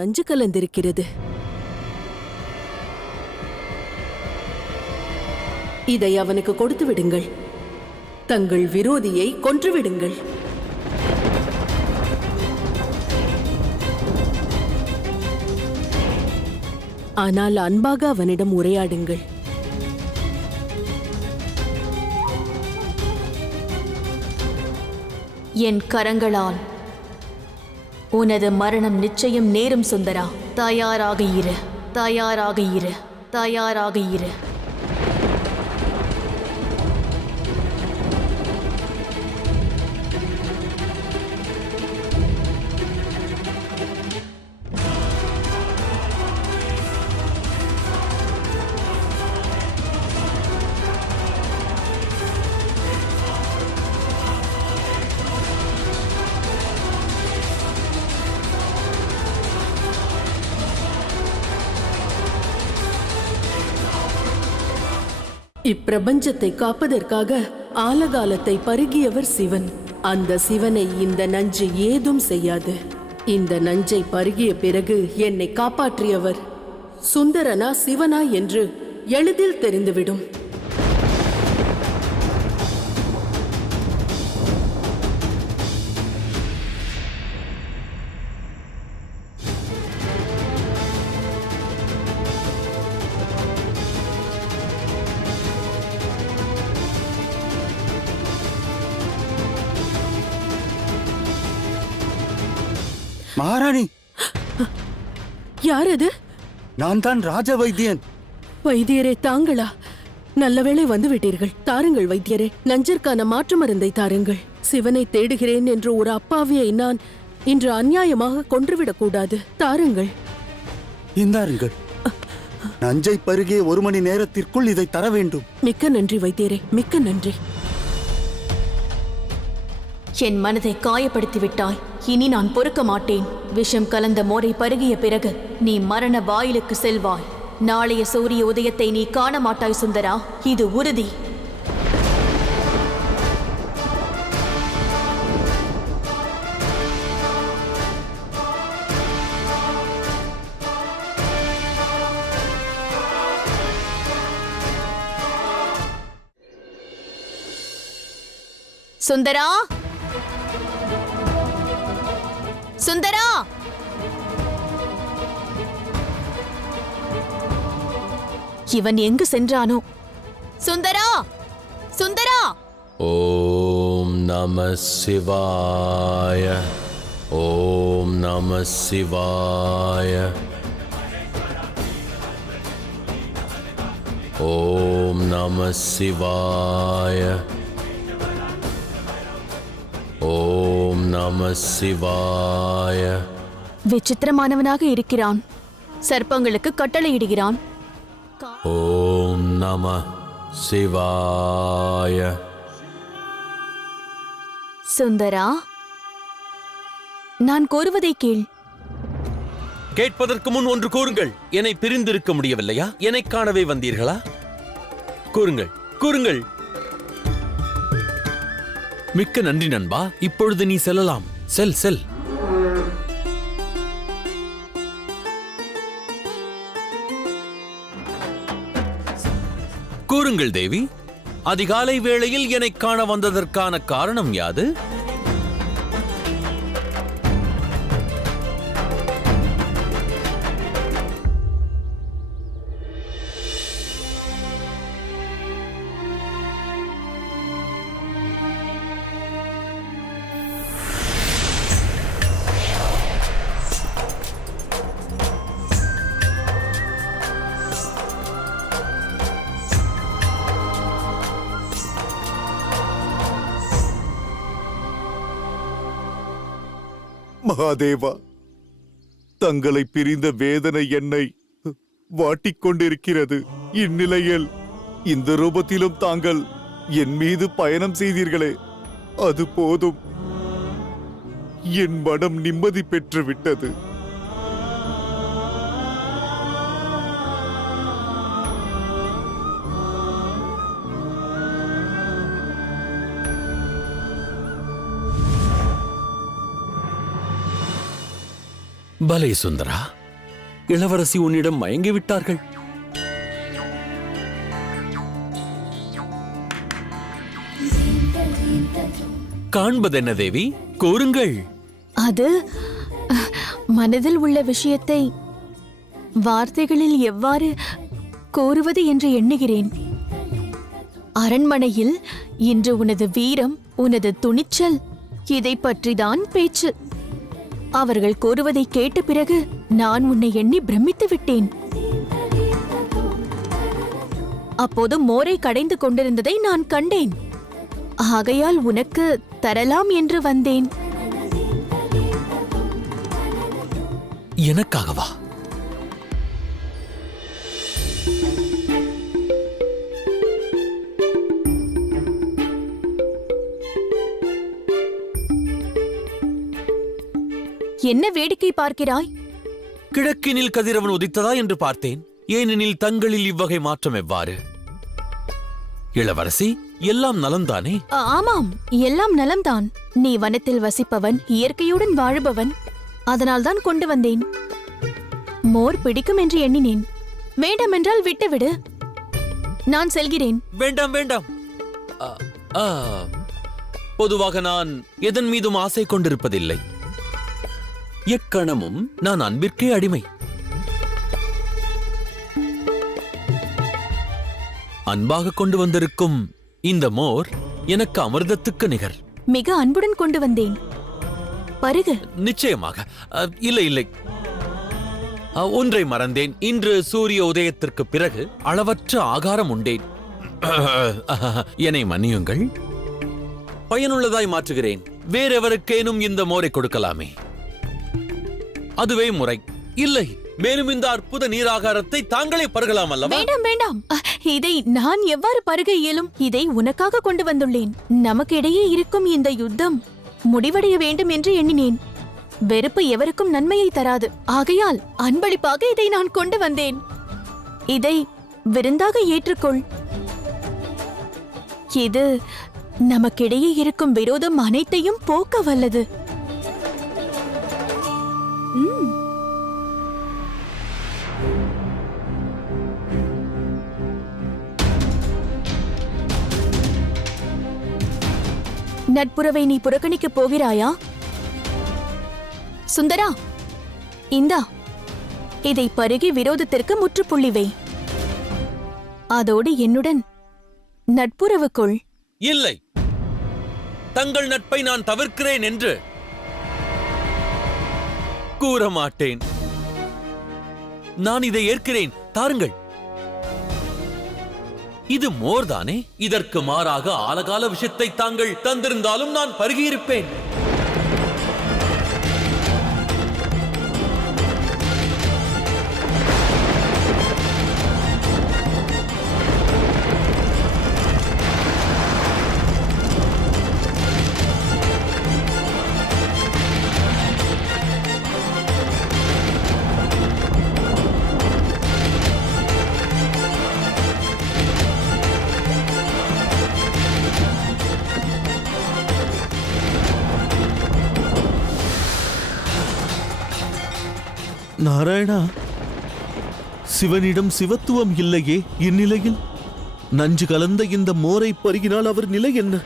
நஞ்சு கலந்திருக்கிறது. இதை அவனுக்கு கொடுத்து விடுங்கள். தங்கள் விரோதியை கொன்றுவிடுங்கள். ஆனால் அன்பாக அவனிடம் உரையாடுங்கள். என் கரங்களால் உனது மரணம் நிச்சயம் நேரும் சுந்தரா. தயாராக இரு, தயாராக இரு, தயாராக இரு. இப்பிரபஞ்சத்தை காப்பதற்காக ஆலகாலத்தை பருகியவர் சிவன். அந்த சிவனை இந்த நஞ்சு ஏதும் செய்யாது. இந்த நஞ்சை பருகிய பிறகு என்னை காப்பாற்றியவர் சுந்தரனா சிவனா என்று எளிதில் தெரிந்துவிடும். மகாராணி, யார் அது? நான் தான் ராஜ வைத்தியன். வைத்தியரே, தாங்களா? நல்ல வேளை வந்து விட்டீர்கள். தாருங்கள் வைத்தியரே, நஞ்சிற்கான மாற்று மருந்தை தாருங்கள். சிவனை தேடுகிறேன் என்று ஒரு அப்பாவியை நான் இன்று அநியாயமாக கொன்றுவிடக் கூடாது. தாருங்கள். இந்தாருங்கள். நஞ்சை பருகிய 1 மணி நேரத்திற்குள் இதை தர வேண்டும். மிக்க நன்றி வைத்தியரே, மிக்க நன்றி. என் மனதை காயப்படுத்தி விட்டாய். இனி நான் பொறுக்க மாட்டேன். விஷம் கலந்த மோரை பருகிய பிறகு நீ மரண வாயிலுக்கு செல்வாய். நாளைய சூரிய உதயத்தை நீ காண மாட்டாய் சுந்தரா, இது உறுதி. சுந்தரா, சுந்தரா! இவன் எங்கு சென்றானோ? சுந்தரா, சுந்தரா! ஓம் நம சிவாய, ஓம் நம சிவாய, ஓம் நம சிவாய, ஓம் நம சிவாய. விசித்திரமானவனாக இருக்கிறான். சர்ப்பங்களுக்கு கட்டளையிடுகிறான். ஓம் நம சிவாய. சுந்தரா, நான் கோருவதை கேள். கேட்பதற்கு முன் ஒன்று கூறுங்கள். என்னை பிரிந்திருக்க முடியவில்லையா? என்னை காணவே வந்தீர்களா? கூறுங்கள், கூறுங்கள். மிக்க நன்றி நண்பா. இப்பொழுது நீ செல்லலாம். செல் செல். கூறுங்கள் தேவி, அதிகாலை வேளையில் என்னை காண வந்ததற்கான காரணம் யாது? மகாதேவா, தங்களை பிரிந்த வேதனை என்னை வாட்டிக் கொண்டிருக்கிறது. இந்நிலையில் இந்த ரூபத்திலும் தாங்கள் என் மீது பயணம் செய்தீர்களே, அது போதும். என் மனம் நிம்மதி பெற்று விட்டது. பலே சுந்தரா, இளவரசி உன்னிடம் மயங்கி விட்டார்கள். காண்பதென்ன தேவி, கூறுங்கள். அது மனதில் உள்ள விஷயத்தை வார்த்தைகளில் எவ்வாறு கூறுவது என்று எண்ணுகிறேன். அரண்மனையில் இன்று உனது வீரம், உனது துணிச்சல், இதை பற்றிதான் பேச்சு. அவர்கள் கூறுவதை கேட்ட பிறகு நான் உன்னை எண்ணி பிரமித்து விட்டேன். அப்போது மோரை கடைந்து கொண்டிருந்ததை நான் கண்டேன். ஆகையால் உனக்கு தரலாம் என்று வந்தேன். எனக்காகவா? என்ன வேடிக்கை பார்க்கிறாய்? கிழக்கினில் கதிரவன் உதித்ததா என்று பார்த்தேன். ஏனெனில் தங்களில் இவ்வகை மாற்றம் எவ்வாறு? இளவரசி, எல்லாம் நலம்தானே? ஆமாம், எல்லாம் நலம்தான். நீ வனத்தில் வசிப்பவன், இயற்கையுடன் வாழுபவன். அதனால்தான் கொண்டு வந்தேன். மோர் பிடிக்கும் என்று எண்ணினேன். வேண்டாம் என்றால் விட்டுவிடு. நான் செல்கிறேன். வேண்டாம் வேண்டாம். பொதுவாக நான் எதன் மீதும் ஆசை கொண்டிருப்பதில்லை. எக்கணமும் நான் அன்பிற்கே அடிமை. அன்பாக கொண்டு வந்திருக்கும் இந்த மோர் எனக்கு அமிர்தத்துக்கு நிகர். மிக அன்புடன் கொண்டு வந்தேன். பருகு. நிச்சயமாக. இல்லை இல்லை, ஒன்றை மறந்தேன். இன்று சூரிய உதயத்திற்கு பிறகு அளவற்ற ஆகாரம் உண்டேன். என்னை மன்னியுங்கள். பயனுள்ளதாய் மாற்றுகிறேன். வேறெவருக்கேனும் இந்த மோரை கொடுக்கலாமே, அதுவே முறை. இல்லை, மேலும் இந்த அற்புத நீராகாரத்தை தாங்களே பருகலாம் அல்லவா? வேண்டாம் வேண்டாம், இதை நான் எவ்வாறு பருக இயலும்? இதை உனக்காக கொண்டு வந்துள்ளேன். நமக்கு இடையே இருக்கும் இந்த யுத்தம் முடிவடைய வேண்டும் என்று எண்ணினேன். வெறுப்பு எவருக்கும் நன்மையை தராது. ஆகையால் அன்பளிப்பாக இதை நான் கொண்டு வந்தேன். இதை விருந்தாக ஏற்றுக்கொள். இது நமக்கிடையே இருக்கும் விரோதம் அனைத்தையும் போக்க வல்லது. நட்புறவை நீ புறக்கணிக்கப் போகிறாயா? சுந்தரா, இந்தா, இதை பருகி விரோதத்திற்கு முற்றுப்புள்ளி வை. அதோடு என்னுடன் நட்புறவு கொள். இல்லை, தங்கள் நட்பை நான் தவிர்க்கிறேன் என்று கூற மாட்டேன். நான் இதை ஏற்கிறேன். தாருங்கள். இது மோர்தானே? இதற்கு மாறாக ஆலகால விஷத்தை தாங்கள் தந்திருந்தாலும் நான் பருகியிருப்பேன். நாராயணா, சிவனிடம் சிவத்துவம் இல்லையே. இந்நிலையில் நஞ்சு கலந்த இந்த மோரை பருகினால் அவர் நிலை என்ன?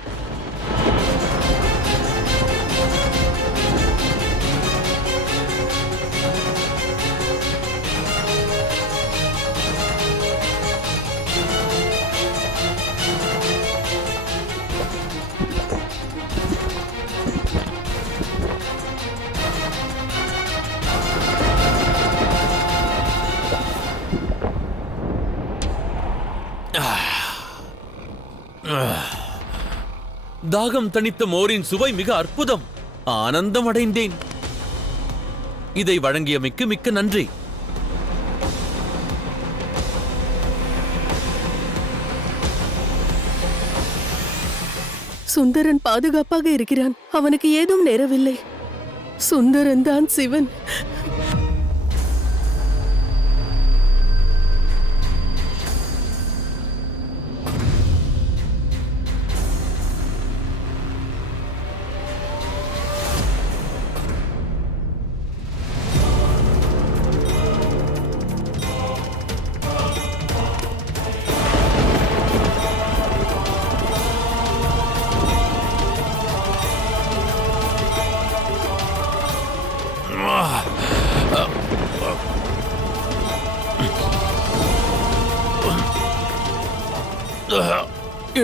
தாகம் தணித்த மோரின் சுவை மிக அற்புதம். ஆனந்தம் அடைந்தேன். இதை வழங்கியமைக்கு மிக்க நன்றி. சுந்தரன் பாதுகாப்பாக இருக்கிறான். அவனுக்கு ஏதும் நேரவில்லை. சுந்தரன் தான் சிவன்.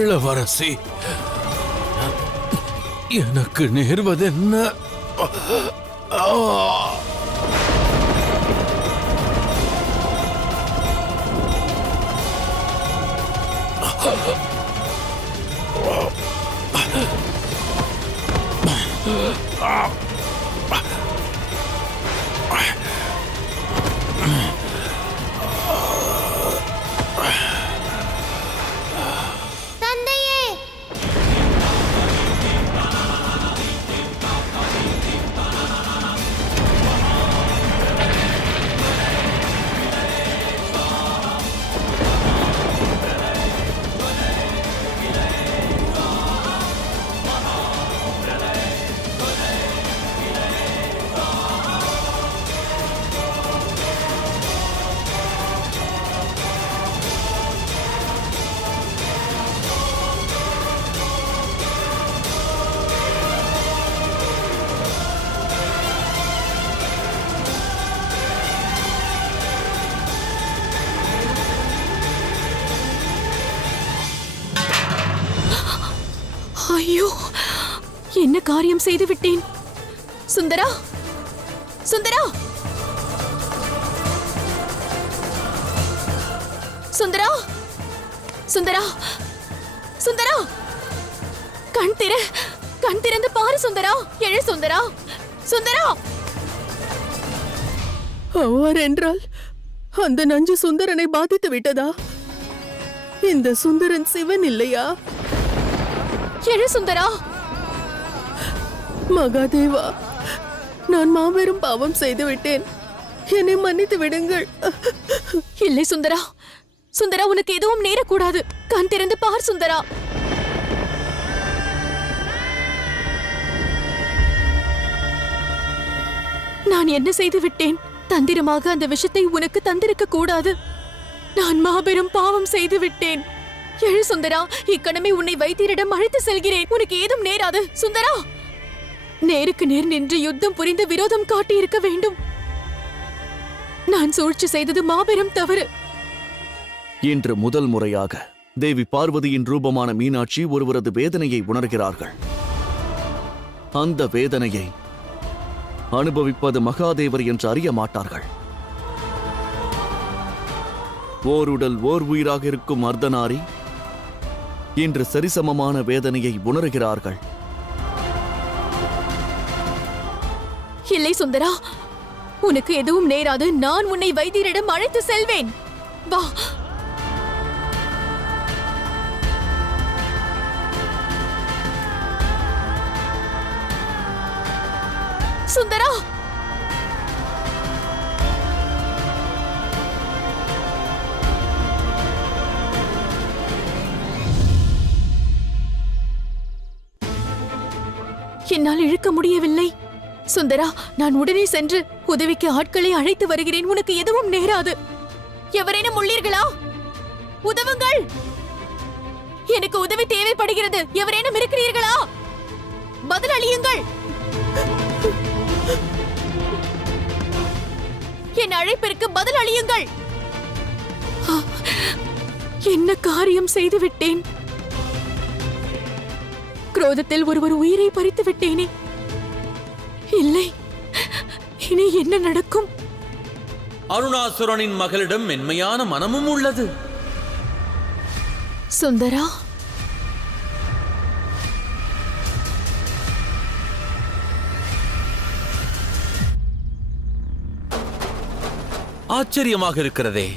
இளவரசி, எனக்கு நேர்வதென்ன? தந்தையே, ஐயோ, என்ன காரியம் செய்து விட்டேன்? சுந்தரா, சுந்தரா, சுந்தரா, சுந்தரா, சுந்தரா, கண் திறந்து பாரு சுந்தரா. எழு சுந்தரா, சுந்தரா. அவ்வாறு என்றால் அந்த நஞ்சு சுந்தரனை பாதித்து விட்டதா? இந்த சுந்தரன் சிவன் இல்லையா? எழு சுந்தரா. மகாதேவா, நான் மாபெரும் பாவம் செய்து விட்டேன். என்னை மன்னித்து விடுங்கள். இல்லை சுந்தரா, சுந்தரா, உனக்கு எதுவும் நேரக்கூடாது. கண் திறந்து பார் சுந்தரா. நான் என்ன செய்து விட்டேன்? தந்திரமாக அந்த விஷத்தை உனக்கு தந்திருக்க கூடாது. நான் மாபெரும் பாவம் செய்து விட்டேன். எழு சுந்தரா, இக்கணமே உன்னை வைத்தியரிடம் அழைத்து செல்கிறேன். உனக்கு ஏதும் நேராது சுந்தரா. நேருக்கு நேர் நின்று யுத்தம் புரிந்து விரோதம் காட்டி இருக்க வேண்டும். நான் சூழ்ச்சி செய்தது மாபெரும் தவறு. இன்று முதல் முறையாக தேவி பார்வதியின் ரூபமான மீனாட்சி ஒருவரது வேதனையை உணர்கிறார்கள். அந்த வேதனையை அனுபவிப்பது மகாதேவர் என்று அறிய மாட்டார்கள். ஓருடல் ஓர் உயிராக இருக்கும் அர்த்தநாரி இன்று சரிசமமான வேதனையை உணர்கிறார்கள். இல்லை சுந்தரா, உனக்கு எதுவும் நேராது. நான் உன்னை வைத்தியரிடம் அழைத்து செல்வேன். வா. சுந்தரா, என்னால் இழுக்க முடியவில்லை. சுந்தரா, நான் உடனே சென்று உதவிக்கு ஆட்களை அழைத்து வருகிறேன். உனக்கு எதுவும் நேராது. எவரேனும் உள்ளீர்களா? உதவுங்கள். எனக்கு உதவி தேவைப்படுகிறது. எவரேனும் இருக்கிறீர்களா? பதில் அளியுங்கள். என் அழைப்பிற்கு பதில் அளியுங்கள். என்ன காரியம் செய்து விட்டேன்? குரோதத்தில் ஒருவர் உயிரை பறித்து விட்டேனே. இல்லை, இனி என்ன நடக்கும்? அருணாசுரனின் மகளிடம் மென்மையான மனமும் உள்ளது. சுந்தரா, ஆச்சரியமாக இருக்கிறதே.